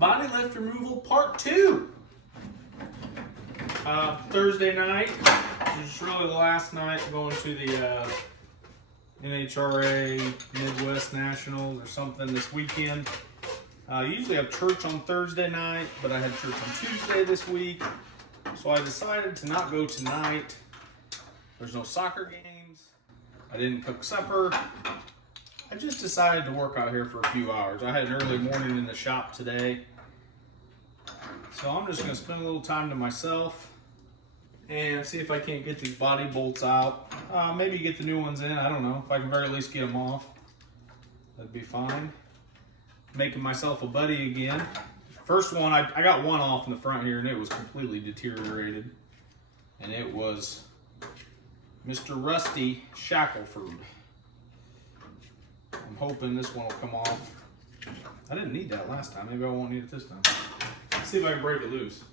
Body lift removal part 2. Thursday night, which is really the last night, going to the NHRA Midwest Nationals or something this weekend. Usually have church on Thursday night, but I had church on Tuesday this week. So I decided to not go tonight. There's no soccer games. I didn't cook supper. I just decided to work out here for a few hours. I had an early morning in the shop today. So I'm just gonna spend a little time to myself and see if I can't get these body bolts out. Maybe get the new ones in, I don't know. If I can very least get them off, that'd be fine. Making myself a buddy again. First one, I got one off in the front here and it was completely deteriorated. And it was Mr. Rusty Shackelford. I'm hoping this one will come off. I didn't need that last time, maybe I won't need it this time. Let's see if I can break it loose.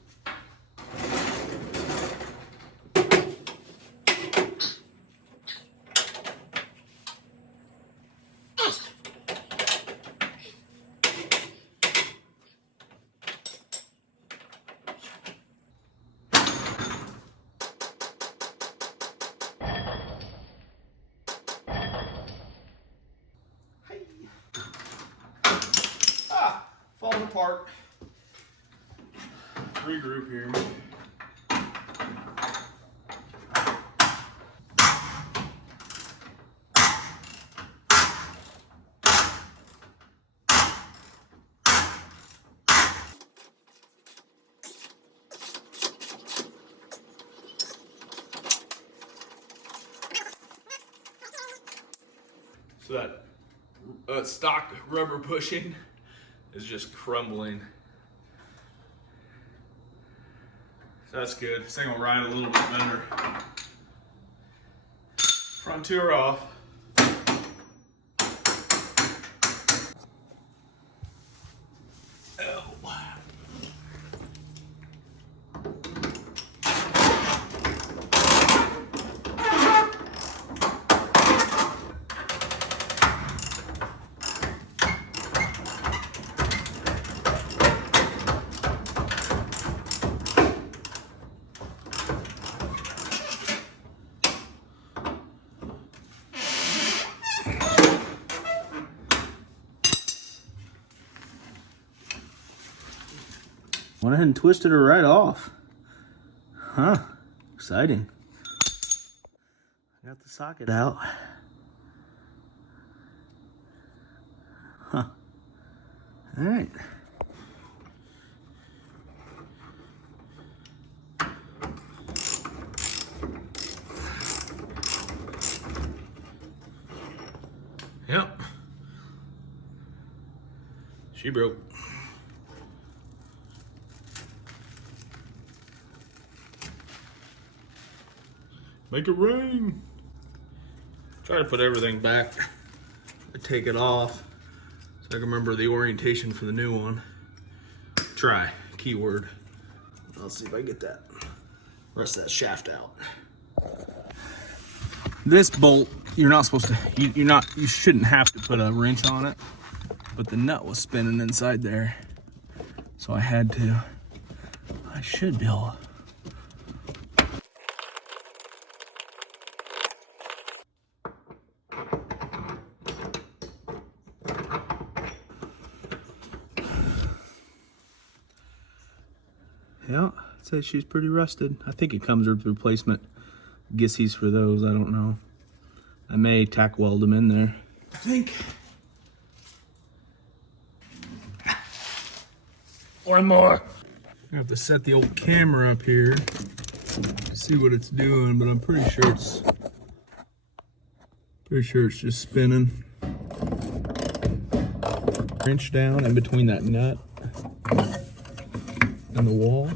Falling apart. Regroup here. So that stock rubber bushing is just crumbling. So that's good. This thing will ride a little bit better. Front two are off. Went ahead and twisted her right off. Huh, exciting. Got the socket out. Huh, all right. Yep. She broke. Make it rain. Try to put everything back. I take it off so I can remember the orientation for the new one. Try, keyword. I'll see if I get that rest of that shaft out. This bolt, you're not supposed to, you shouldn't have to put a wrench on it, but the nut was spinning inside there. So I had to. I should be able to. Yeah, I'd say she's pretty rusted. I think it comes with replacement gissies for those, I don't know. I may tack weld them in there. I think. One more. I have to set the old camera up here to see what it's doing, but I'm pretty sure it's just spinning. Wrench down in between that nut in the wall.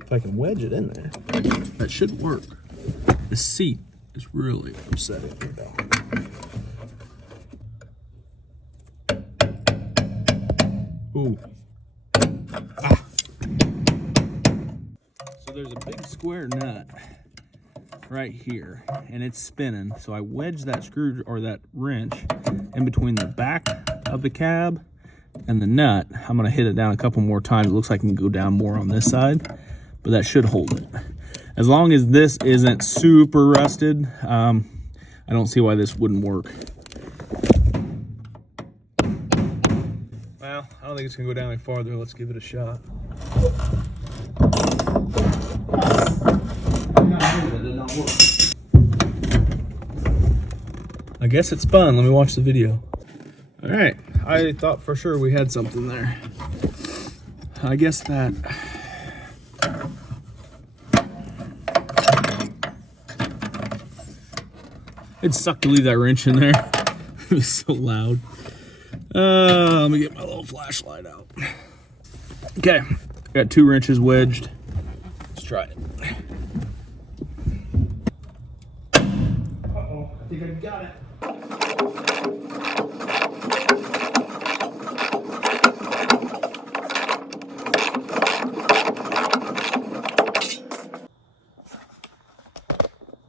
If I can wedge it in there, that should work. The seat is really upsetting me though. Ooh. Ah. So there's a big square nut right here and it's spinning. So I wedged that screw or that wrench in between the back of the cab and the nut. I'm gonna hit it down a couple more times. It looks like I can go down more on this side, but that should hold it. As long as this isn't super rusted, I don't see why this wouldn't work. Well, I don't think it's gonna go down any farther. Let's give it a shot. I guess it spun. Let me watch the video. All right, I thought for sure we had something there. I guess that it'd suck to leave that wrench in there. It was so loud. Let me get my little flashlight out. Okay, got 2 wrenches wedged. Let's try it. Uh-oh, I think I got it.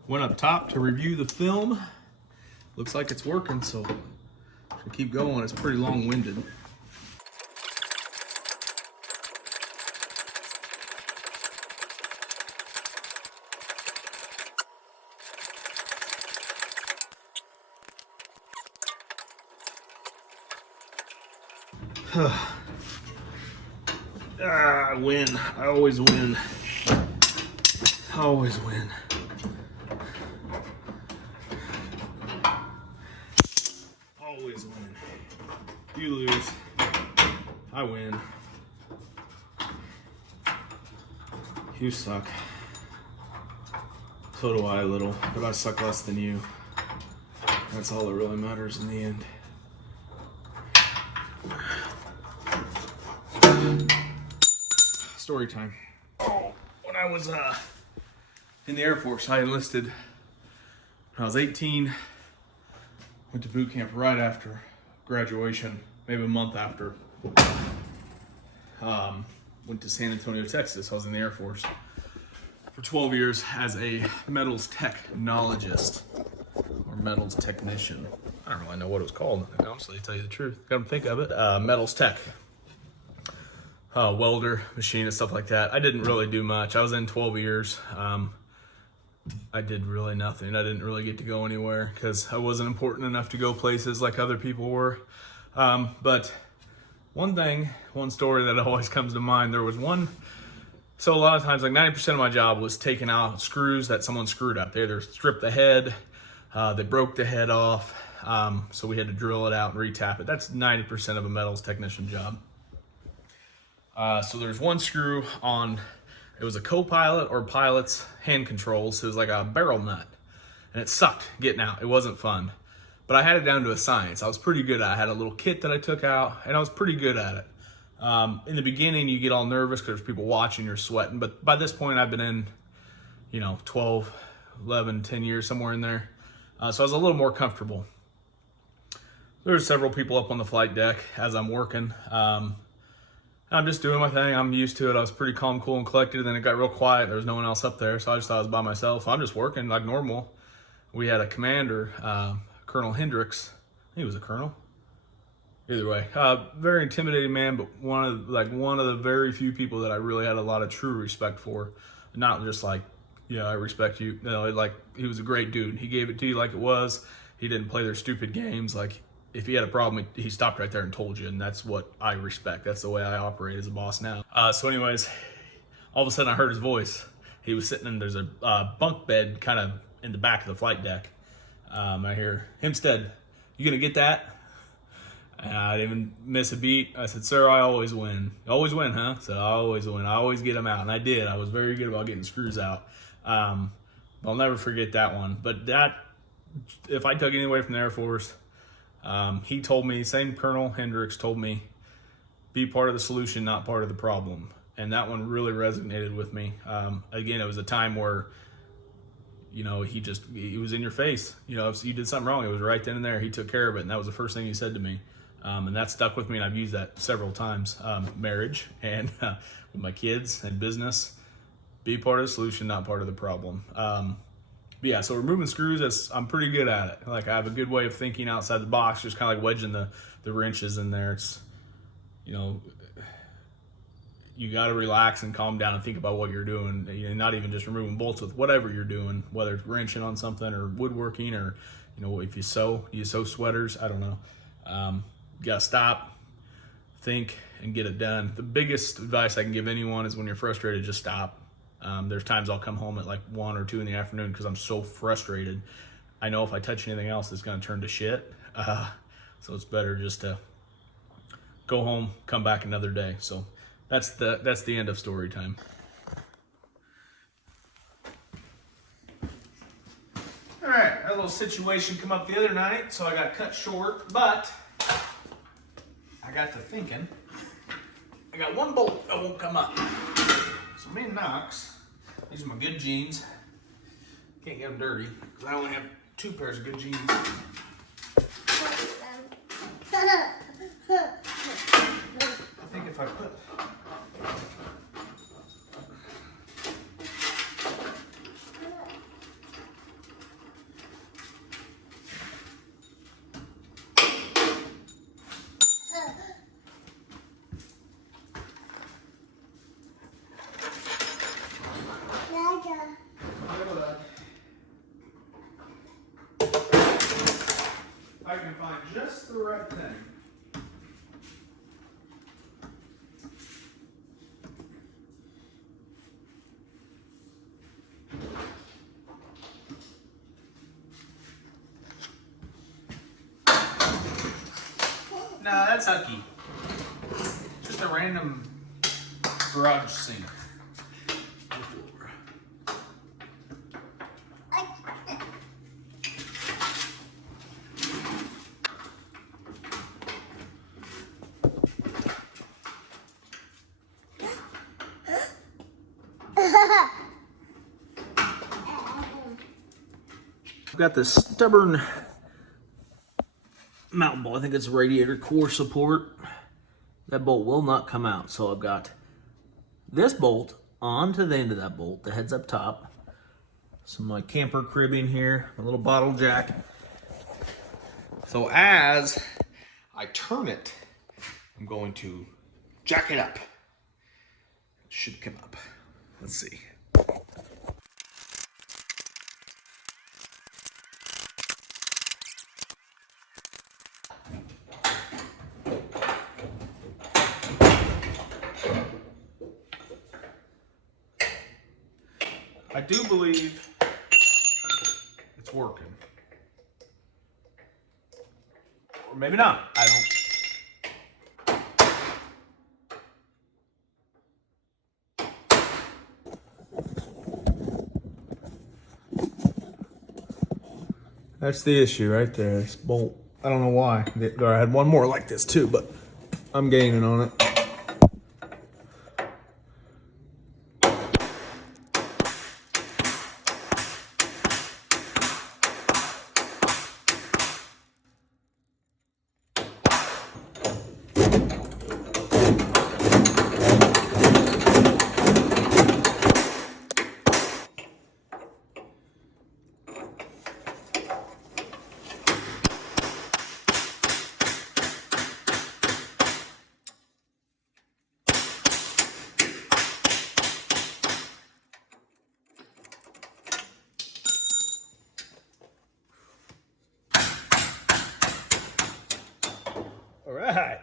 Went up top to review the film. Looks like it's working, so we'll keep going. It's pretty long-winded. I win. I always win. I always win. Always win. You lose. I win. You suck. So do I a little, but I suck less than you. That's all that really matters in the end. Story time. Oh, when I was in the Air Force, I enlisted when I was 18. Went to boot camp right after graduation, maybe a month after. Went to San Antonio, Texas. I was in the Air Force for 12 years as a metals technologist or metals technician. I don't really know what it was called, honestly, to tell you the truth. Gotta think of it. Metals tech. Welder, machinist, stuff like that. I didn't really do much. I was in 12 years. I did really nothing. I didn't really get to go anywhere because I wasn't important enough to go places like other people were. But one story that always comes to mind, there was one, so a lot of times, like 90% of my job was taking out screws that someone screwed up. They either stripped the head, they broke the head off, so we had to drill it out and retap it. That's 90% of a metals technician job. So there's one screw on, it was a co-pilot or pilot's hand controls. It was like a barrel nut and it sucked getting out. It wasn't fun, but I had it down to a science. I was pretty good at it. I had a little kit that I took out and I was pretty good at it. In the beginning, you get all nervous because there's people watching, you're sweating. But by this point, I've been in, 12, 11, 10 years, somewhere in there. So I was a little more comfortable. There were several people up on the flight deck as I'm working. I'm just doing my thing. I'm used to it. I was pretty calm, cool, and collected. Then it got real quiet. There was no one else up there, so I just thought I was by myself. I'm just working like normal. We had a commander, Colonel Hendricks. He was a colonel. Either way, very intimidating man, but one of the very few people that I really had a lot of true respect for. Not just like, yeah, I respect you. No, like he was a great dude. He gave it to you like it was. He didn't play their stupid games. Like, if he had a problem, he stopped right there and told you, and that's what I respect. That's the way I operate as a boss now. So anyways, all of a sudden I heard his voice. He was sitting in, there's a bunk bed kind of in the back of the flight deck. I hear, Hempstead, you gonna get that? I didn't even miss a beat. I said, sir, I always win. You always win, huh? So I always win. I always get them out, and I did. I was very good about getting screws out. I'll never forget that one. But that, if I took any away from the Air Force, He told me, same Colonel Hendricks told me, be part of the solution, not part of the problem. And that one really resonated with me. Again, it was a time where, you know, he was in your face. You know, if you did something wrong, it was right then and there. He took care of it. And that was the first thing he said to me. And that stuck with me, and I've used that several times. Marriage and with my kids and business. Be part of the solution, not part of the problem. But yeah, so removing screws, I'm pretty good at it. Like, I have a good way of thinking outside the box, just kind of like wedging the wrenches in there. It's, you know, you got to relax and calm down and think about what you're doing. You know, not even just removing bolts, with whatever you're doing, whether it's wrenching on something or woodworking, or, you know, if you sew sweaters, I don't know. You got to stop, think, and get it done. The biggest advice I can give anyone is when you're frustrated, just stop. There's times I'll come home at like 1 or 2 in the afternoon because I'm so frustrated. I know if I touch anything else, it's going to turn to shit. So it's better just to go home, come back another day. So that's the end of story time. All right, a little situation come up the other night, so I got cut short, but I got to thinking, I got one bolt that won't come up. So me and Knox, these are my good jeans. Can't get them dirty because I only have 2 pairs of good jeans. I think if I put I can find just the right thing. Nah, that's Hucky. Just a random garage sink. I've got this stubborn mountain bolt. I think it's radiator core support. That bolt will not come out. So I've got this bolt onto the end of that bolt, the head's up top. Some of my camper cribbing here, a little bottle jack. So as I turn it, I'm going to jack it up. It should come up. Let's see. I do believe it's working. Or maybe not. I don't. That's the issue right there. This bolt. I don't know why. I had one more like this too, but I'm gaining on it. All right.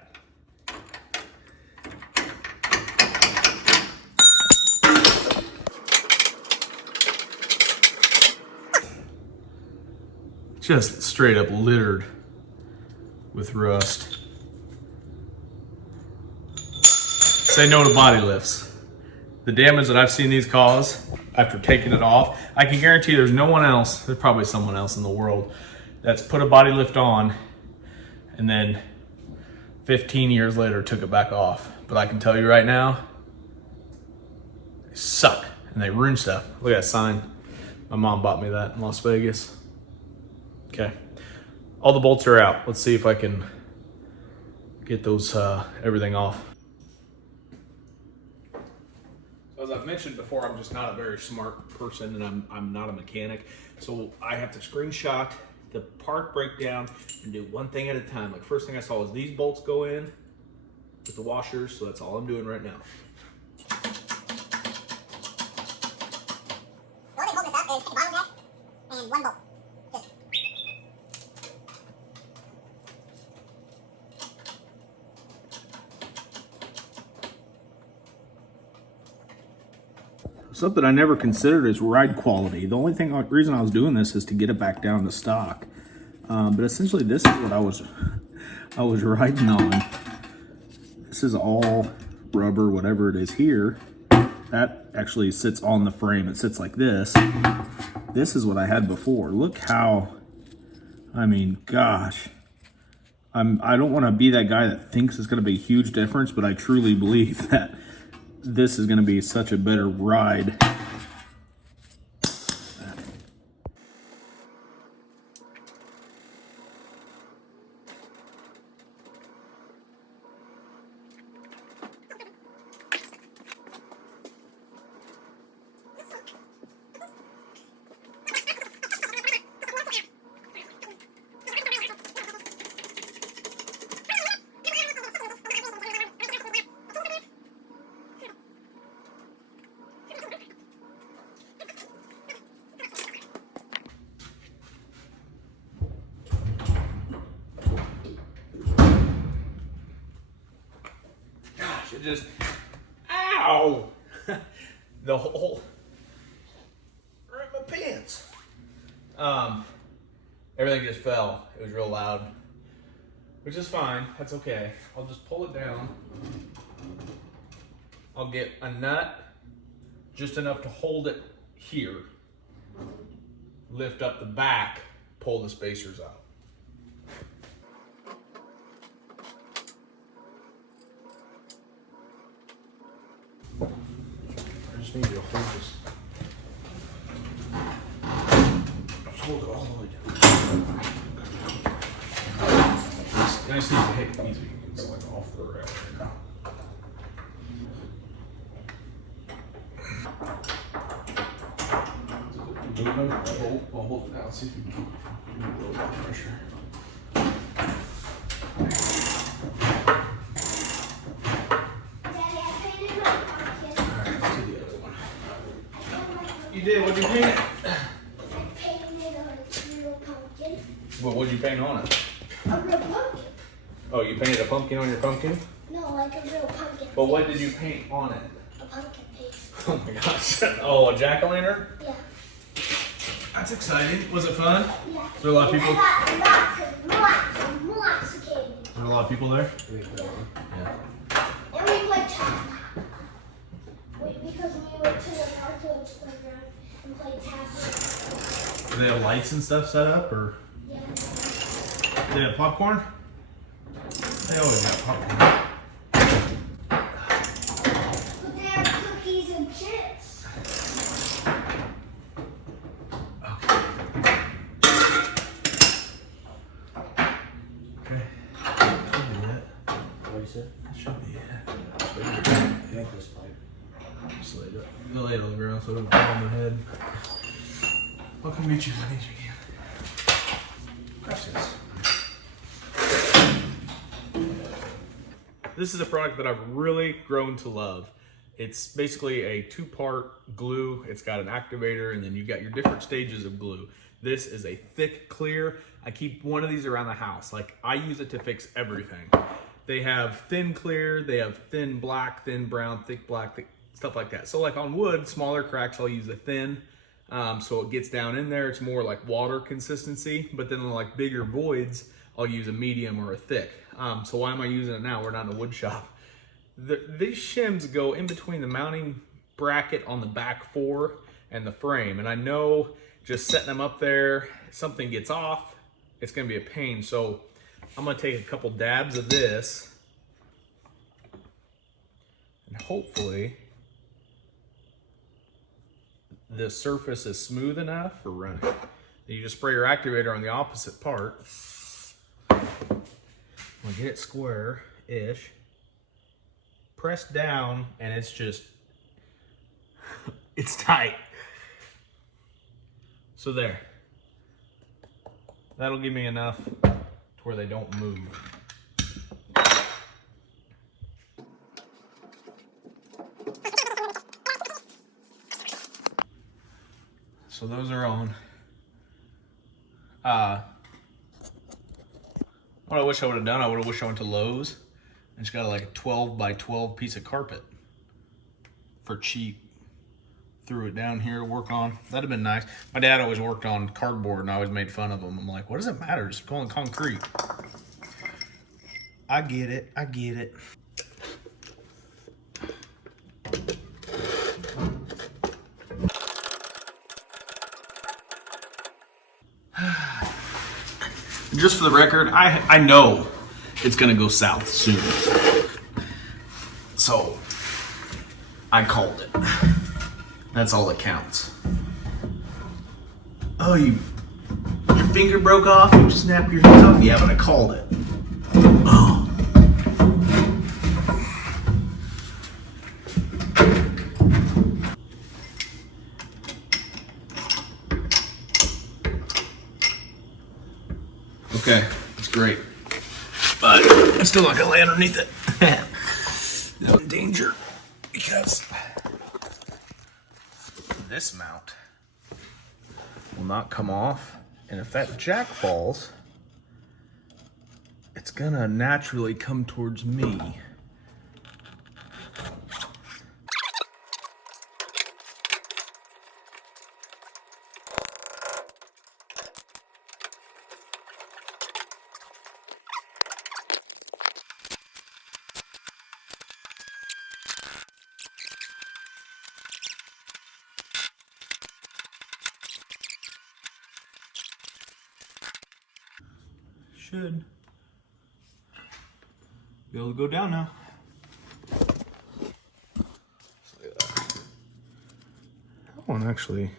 Just straight up littered with rust. Say no to body lifts. The damage that I've seen these cause after taking it off, I can guarantee there's no one else, there's probably someone else in the world that's put a body lift on and then 15 years later took it back off. But I can tell you right now, they suck and they ruin stuff. Look at that sign. My mom bought me that in Las Vegas. Okay, all the bolts are out. Let's see if I can get those everything off. So as I've mentioned before, I'm just not a very smart person, and I'm not a mechanic. So I have to screenshot the part breakdown and do one thing at a time. Like first thing I saw was these bolts go in with the washers, so that's all I'm doing right now. The only thing holding this up is a bottle jack and one bolt. Something I never considered is ride quality. The only reason I was doing this is to get it back down to stock. But essentially this is what I was riding on. This is all rubber, whatever it is here. That actually sits on the frame. It sits like this. This is what I had before. Look how, I mean, gosh. I don't want to be that guy that thinks it's going to be a huge difference, but I truly believe that this is going to be such a better ride. It just, ow! The whole, right in my pants. Everything just fell. It was real loud, which is fine. That's okay. I'll just pull it down. I'll get a nut, just enough to hold it here. Lift up the back, pull the spacers out. I just need you to hold this. Just hold it all the way down. Nice and easy. Hey, easy. It's like off the rail right now. I'll hold it down. See if you can give it a little more pressure. You did? What'd you paint it? I painted a real pumpkin. Well, what'd you paint on it? A real pumpkin. Oh, you painted a pumpkin on your pumpkin? No, like a real pumpkin. But what did you paint on it? A pumpkin face. Oh my gosh. Oh, a jack-o'-lantern? Yeah. That's exciting. Was it fun? Yeah. Was there a lot of people? I got lots of candy. Were there a lot of people there? Yeah. And we played tag. Because we went to the Arthur's playground and played tag. Do they have lights and stuff set up, or? Yeah. Do they have popcorn? They always have popcorn. But they have cookies and chips. Okay. Should be it. What you said? Should be it. Yeah, this pipe. Just lay it on the ground so it doesn't fall on my head. I'll come meet you if I need you again. Gracias. This is a product that I've really grown to love. It's basically a two-part glue. It's got an activator, and then you've got your different stages of glue. This is a thick clear. I keep one of these around the house. Like, I use it to fix everything. They have thin clear, they have thin black, thin brown, thick black, thick, stuff like that. So like on wood, smaller cracks, I'll use a thin. So it gets down in there. It's more like water consistency. But then on like bigger voids, I'll use a medium or a thick. So why am I using it now? We're not in a wood shop. These shims go in between the mounting bracket on the back four and the frame. And I know just setting them up there, if something gets off, it's gonna be a pain. So I'm gonna take a couple dabs of this and hopefully the surface is smooth enough for running. You just spray your activator on the opposite part. We'll get it square-ish. Press down and it's just, it's tight. So there. That'll give me enough to where they don't move. So those are on. What I wish I would have done, I would have wished I went to Lowe's and just got like a 12 by 12 piece of carpet for cheap. Threw it down here to work on. That'd have been nice. My dad always worked on cardboard and I always made fun of him. I'm like, what does it matter? Just go on concrete. I get it. I get it. Just for the record, I know it's gonna go south soon. So I called it. That's all that counts. Oh, your finger broke off? You snapped your hand off? Yeah, but I called it. Oh. Okay, that's great. But I'm still not gonna lay underneath it. I'm in danger because this mount will not come off. And if that jack falls, it's gonna naturally come towards me. Should be able to go down now. That one actually,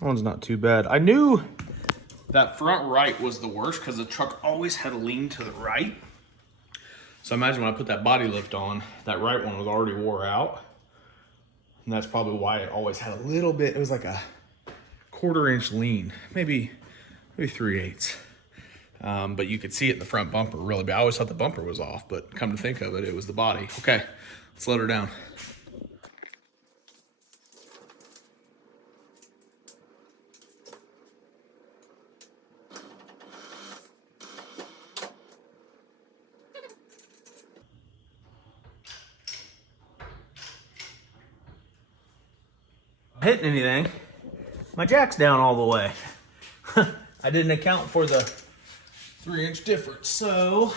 that one's not too bad. I knew that front right was the worst because the truck always had a lean to the right. So imagine when I put that body lift on, that right one was already wore out. And that's probably why it always had a little bit, it was like a 1/4 inch lean, maybe 3/8. But you could see it in the front bumper really bad. I always thought the bumper was off, but come to think of it, it was the body. Okay, let's let her down. Hitting anything, my jack's down all the way. I didn't account for the 3-inch difference. So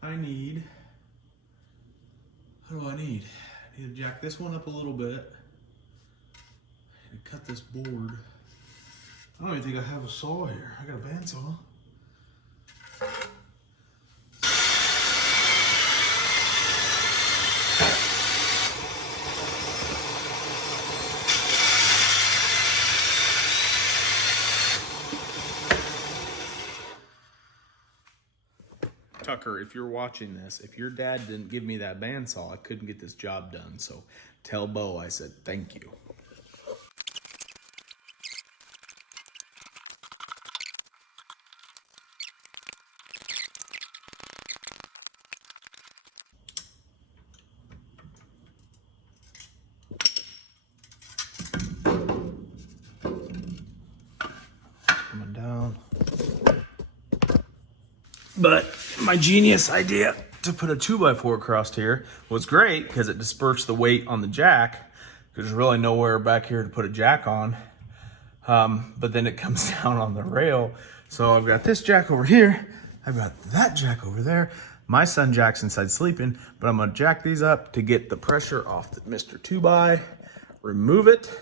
I need, what do I need? I need to jack this one up a little bit. I need to cut this board. I don't even think I have a saw here. I got a bandsaw. Tucker, if you're watching this, if your dad didn't give me that bandsaw, I couldn't get this job done. So tell Bo I said thank you. Coming down. But my genius idea to put a 2x4 across here was great because it dispersed the weight on the jack. There's really nowhere back here to put a jack on. But then it comes down on the rail. So I've got this jack over here. I've got that jack over there. My son Jack's inside sleeping, but I'm gonna jack these up to get the pressure off the Mr. 2x, remove it,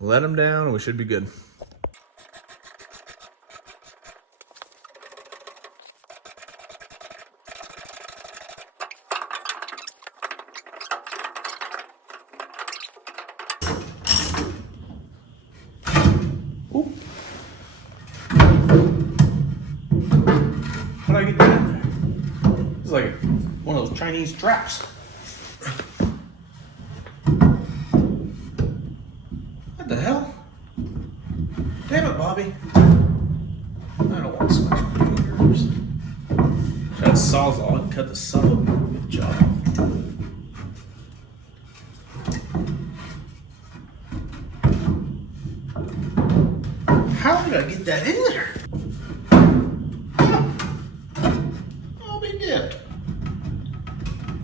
let them down, and we should be good. Chinese traps. What the hell? Damn it, Bobby. I don't want to smash my fingers. That sawzall and cut the son of a bitch off. How did I get that in there? I'll be dipped.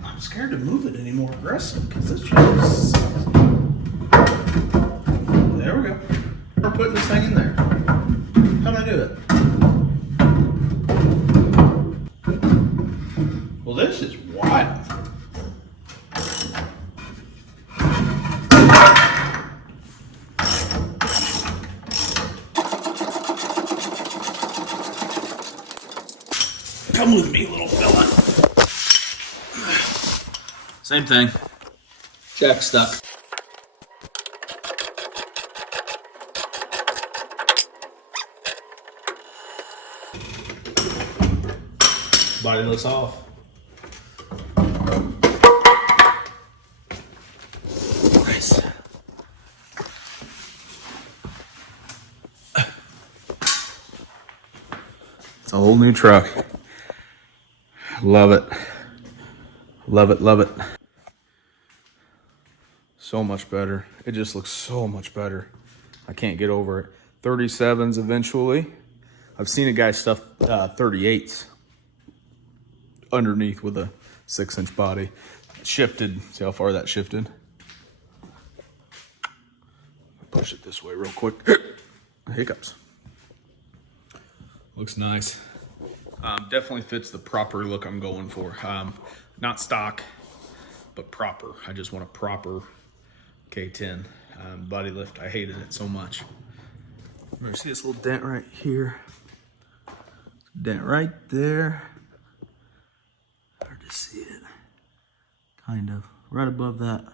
I'm scared to move it any more aggressive because this just sucks. There we go. We're putting this thing in there. How'd I do it? Well, this is wild. Come with me, little fella. Same thing. Jack stuck. Body looks off. Nice. It's a whole new truck. Love it. Love it, love it. So much better. It just looks so much better. I can't get over it. 37s eventually. I've seen a guy stuff 38s underneath with a 6-inch body. Shifted. See how far that shifted? Push it this way real quick. Hiccups. Looks nice. Definitely fits the proper look I'm going for. Not stock, but proper. I just want a proper K10 body lift. I hated it so much. Remember, see this little dent right here? Dent right there. Hard to see it. Kind of. Right above that.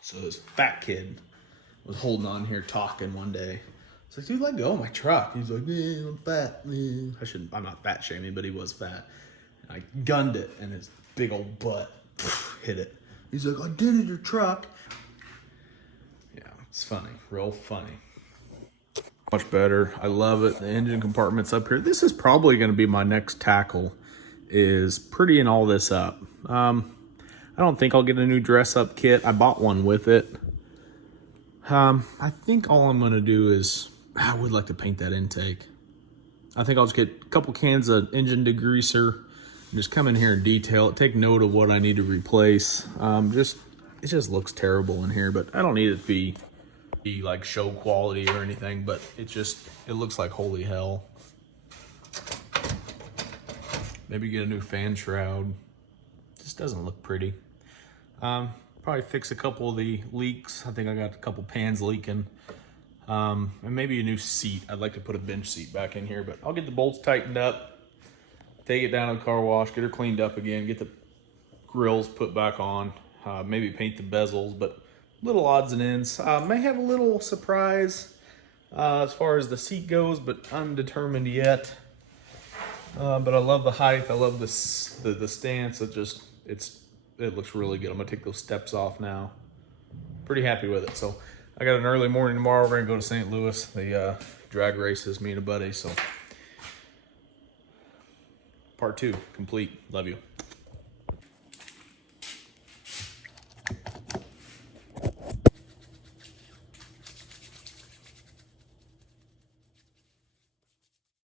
So this fat kid was holding on here talking one day. It's like, dude, let go of my truck. He's like, man, I'm fat, man. I'm not fat shaming, but he was fat. And I gunned it, and his big old butt hit it. He's like, I dented your truck. Yeah, it's funny, real funny. Much better. I love it. The engine compartment's up here. This is probably going to be my next tackle, is prettying all this up. I don't think I'll get a new dress-up kit. I bought one with it. I think all I'm going to do is, I would like to paint that intake. I think I'll just get a couple cans of engine degreaser and just come in here and detail it. Take note of what I need to replace. It just looks terrible in here, but I don't need it to be like show quality or anything, but it looks like holy hell. Maybe get a new fan shroud. Just doesn't look pretty. Probably fix a couple of the leaks. I think I got a couple pans leaking. And maybe a new seat. I'd like to put a bench seat back in here, but I'll get the bolts tightened up, take it down to the car wash, get her cleaned up again, get the grills put back on, maybe paint the bezels, but little odds and ends. May have a little surprise as far as the seat goes, but undetermined yet. But I love the height. I love the stance. It looks really good. I'm gonna take those steps off now. Pretty happy with it. So I got an early morning tomorrow. We're gonna go to St. Louis. The drag races, me and a buddy. So part 2 complete. Love you.